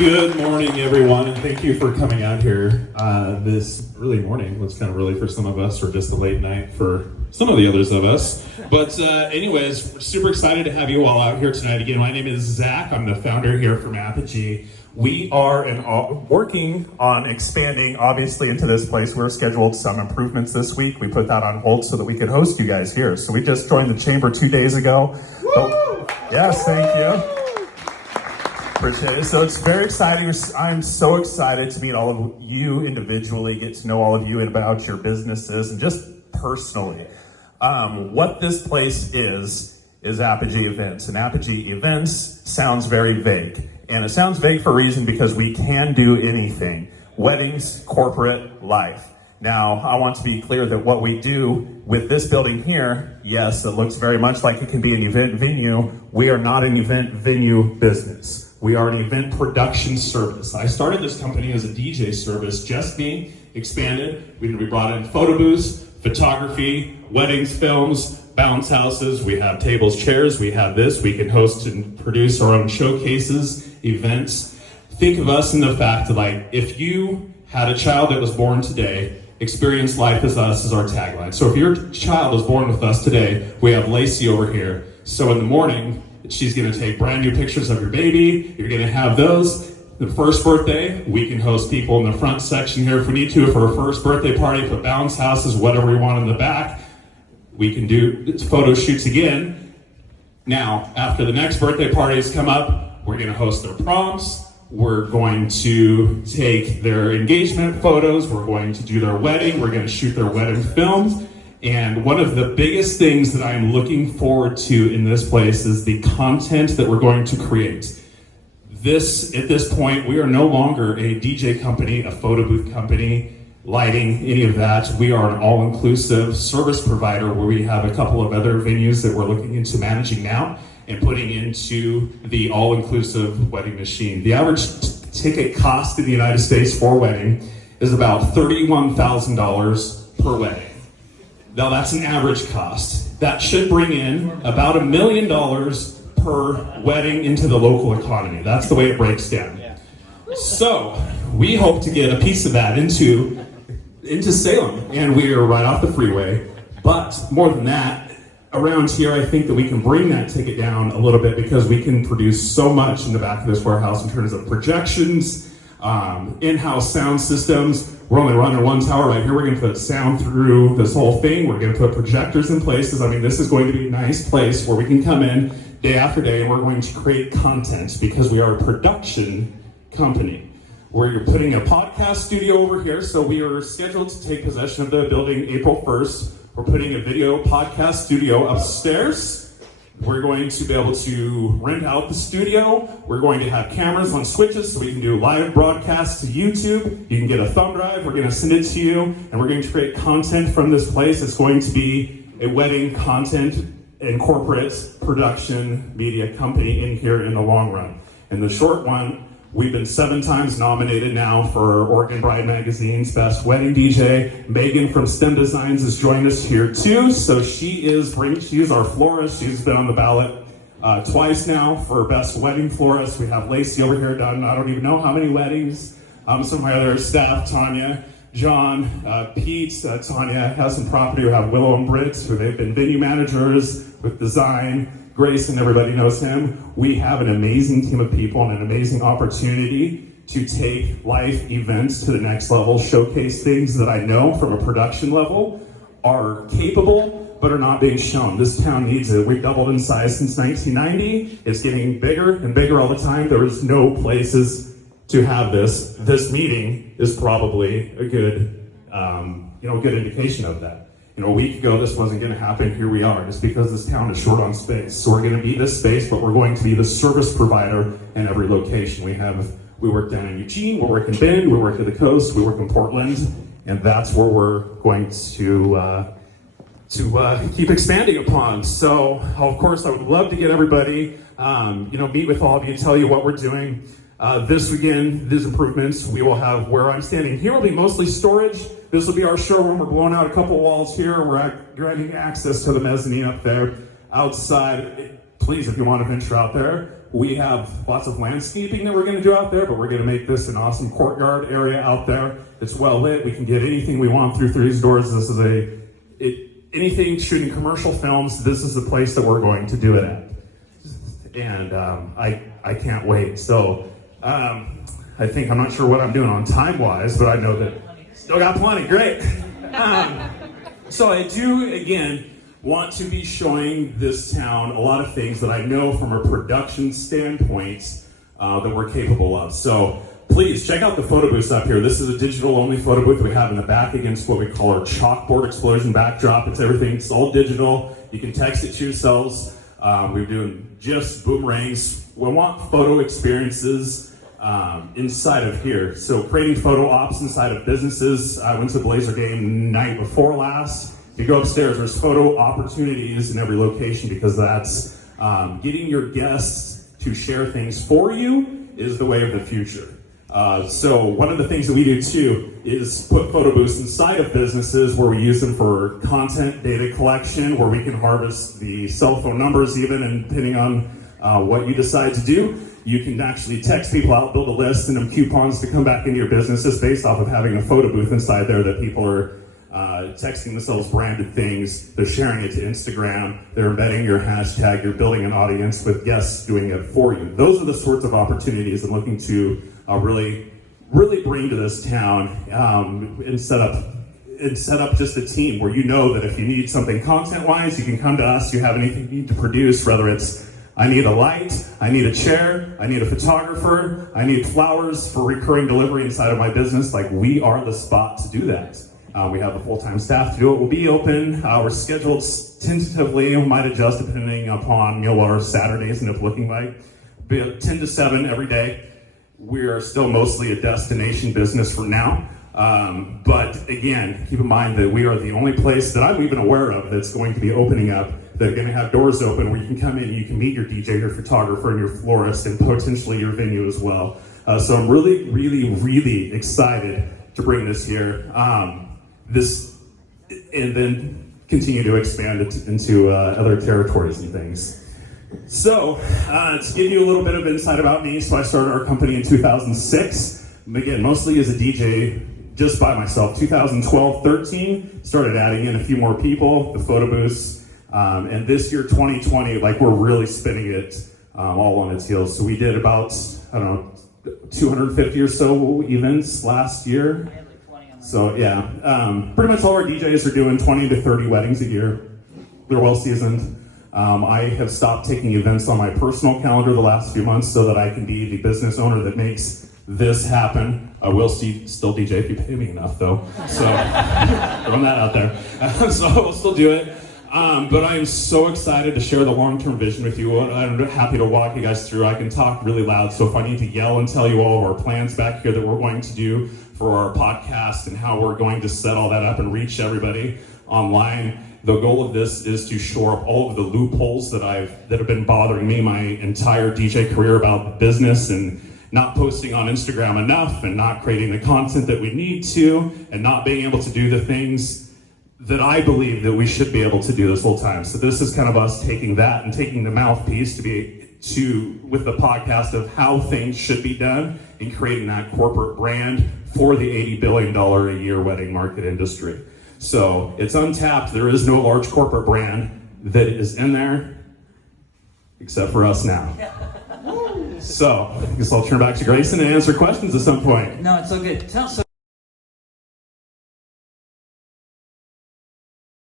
Good morning, everyone, and thank you for coming out here this early morning. It's kind of early for some of us, or just a late night for some of the others of us. But anyways, we're super excited to have you all out here tonight. Again, my name is Zach. I'm the founder here from Apogee. We are working on expanding, obviously, into this place. We're scheduled some improvements this week. We put that on hold so that we could host you guys here. So we just joined the chamber 2 days ago. Yes, thank you. Appreciate it. So it's very exciting. I'm so excited to meet all of you individually, get to know all of you and about your businesses, and just personally. What this place is Apogee Events. And Apogee Events sounds very vague. And it sounds vague for a reason, because we can do anything. Weddings, corporate, life. Now, I want to be clear that what we do with this building here, yes, it looks very much like it can be an event venue. We are not an event venue business. We are an event production service. I started this company as a DJ service, just me, expanded. We brought in photo booths, photography, weddings, films, bounce houses. We have tables, chairs. We have this. We can host and produce our own showcases, events. Think of us in the fact that, like, if you had a child that was born today, experience life as us is our tagline. So if your child was born with us today, we have Lacey over here. So in the morning, she's gonna take brand new pictures of your baby. You're gonna have those. The first birthday, we can host people in the front section here if we need to for her first birthday party, put bounce houses, whatever we want in the back. We can do photo shoots again. Now, after the next birthday parties come up, we're gonna host their proms. We're going to take their engagement photos. We're going to do their wedding. We're gonna shoot their wedding films. And one of the biggest things that I am looking forward to in this place is the content that we're going to create. At this point, we are no longer a DJ company, a photo booth company, lighting, any of that. We are an all-inclusive service provider where we have a couple of other venues that we're looking into managing now and putting into the all-inclusive wedding machine. The average ticket cost in the United States for a wedding is about $31,000 per wedding. Now that's an average cost. That should bring in about $1 million per wedding into the local economy. That's the way it breaks down. So we hope to get a piece of that into Salem, and we are right off the freeway. But more than that, around here, I think that we can bring that ticket down a little bit, because we can produce so much in the back of this warehouse in terms of projections, in-house sound systems. We're only running one tower right here. We're going to put sound through this whole thing. We're going to put projectors in places. I mean, this is going to be a nice place where we can come in day after day, and we're going to create content, because we are a production company. We're putting a podcast studio over here, so we are scheduled to take possession of the building April 1st. We're putting a video podcast studio upstairs. We're going to be able to rent out the studio. We're going to have cameras on switches so we can do live broadcasts to YouTube. You can get a thumb drive. We're going to send it to you, and we're going to create content from this place. It's going to be a wedding content and corporate production media company in here in the long run. In the short one, we've been 7 times nominated now for Oregon Bride Magazine's Best Wedding DJ. Megan from STEM Designs has joined us here too. So she is our florist. She's been on the ballot twice now for Best Wedding Florist. We have Lacey over here done I don't even know how many weddings. Some of my other staff, Tanya, John, Pete, Tanya has some property. We have Willow and Britt, who they've been venue managers with design. Grayson, everybody knows him. We have an amazing team of people and an amazing opportunity to take life events to the next level, showcase things that I know from a production level are capable but are not being shown. This town needs it. We've doubled in size since 1990. It's getting bigger and bigger all the time. There is no places to have this. This meeting is probably a good good indication of that. A week ago, this wasn't going to happen. Here we are, just because this town is short on space. So we're going to be this space, but we're going to be the service provider in every location. We work down in Eugene, we work in Bend, we work at the coast, we work in Portland, and that's where we're going to keep expanding upon. So, of course, I would love to get everybody, meet with all of you, tell you what we're doing. This weekend, these improvements, we will have where I'm standing here will be mostly storage. This will be our showroom. We're blowing out a couple walls here. We're granting access to the mezzanine up there. Outside, please, if you want to venture out there, We have lots of landscaping that we're going to do out there, but we're going to make this an awesome courtyard area out there. It's well lit. We can get anything we want through these doors. This is anything shooting commercial films. This is the place that we're going to do it at. And I can't wait. So I think, I'm not sure what I'm doing on time-wise, but I know that still got plenty. Great. So I do, again, want to be showing this town a lot of things that I know from a production standpoint that we're capable of. So please check out the photo booths up here. This is a digital-only photo booth we have in the back against what we call our chalkboard explosion backdrop. It's everything. It's all digital. You can text it to yourselves. We're doing GIFs, boomerangs. We want photo experiences inside of here. So creating photo ops inside of businesses. I went to the Blazer game night before last. You go upstairs, there's photo opportunities in every location because that's getting your guests to share things for you is the way of the future. So one of the things that we do too is put photo booths inside of businesses where we use them for content data collection, where we can harvest the cell phone numbers even, and depending on what you decide to do, you can actually text people out, build a list, send them coupons to come back into your businesses based off of having a photo booth inside there that people are texting themselves branded things. They're sharing it to Instagram. They're embedding your hashtag. You're building an audience with guests doing it for you. Those are the sorts of opportunities I'm looking to really bring to this town and set up just a team where you know that if you need something content-wise, you can come to us. You have anything you need to produce, whether it's I need a light, I need a chair, I need a photographer, I need flowers for recurring delivery inside of my business. Like, we are the spot to do that. We have a full-time staff to do it. We'll be open. We're scheduled tentatively. We might adjust depending upon what our Saturdays end up looking like. Be 10 to 7 every day. We are still mostly a destination business for now. But again, keep in mind that we are the only place that I'm even aware of that's going to be opening up. They're going to have doors open where you can come in and you can meet your DJ, your photographer, and your florist, and potentially your venue as well. So I'm really excited to bring this here. And then continue to expand it into other territories and things. So, to give you a little bit of insight about me, so I started our company in 2006. Again, mostly as a DJ, just by myself. 2012, 13, started adding in a few more people, the photo booths. And this year, 2020, like, we're really spinning it all on its heels. So we did about, 250 or so events last year. So yeah, pretty much all our DJs are doing 20 to 30 weddings a year. They're well seasoned. I have stopped taking events on my personal calendar the last few months so that I can be the business owner that makes this happen. I will still DJ if you pay me enough though. So throwing that out there. So I'll still do it. But I am so excited to share the long-term vision with you. I'm happy to walk you guys through. I can talk really loud, so if I need to yell and tell you all of our plans back here that we're going to do for our podcast and how we're going to set all that up and reach everybody online. The goal of this is to shore up all of the loopholes that have been bothering me my entire DJ career about the business, and not posting on Instagram enough, and not creating the content that we need to, and not being able to do the things that I believe that we should be able to do this whole time. So this is kind of us taking that and taking the mouthpiece with the podcast of how things should be done and creating that corporate brand for the $80 billion a year wedding market industry. So it's untapped. There is no large corporate brand that is in there except for us now. So I guess I'll turn back to Grayson and answer questions at some point. No, it's all good.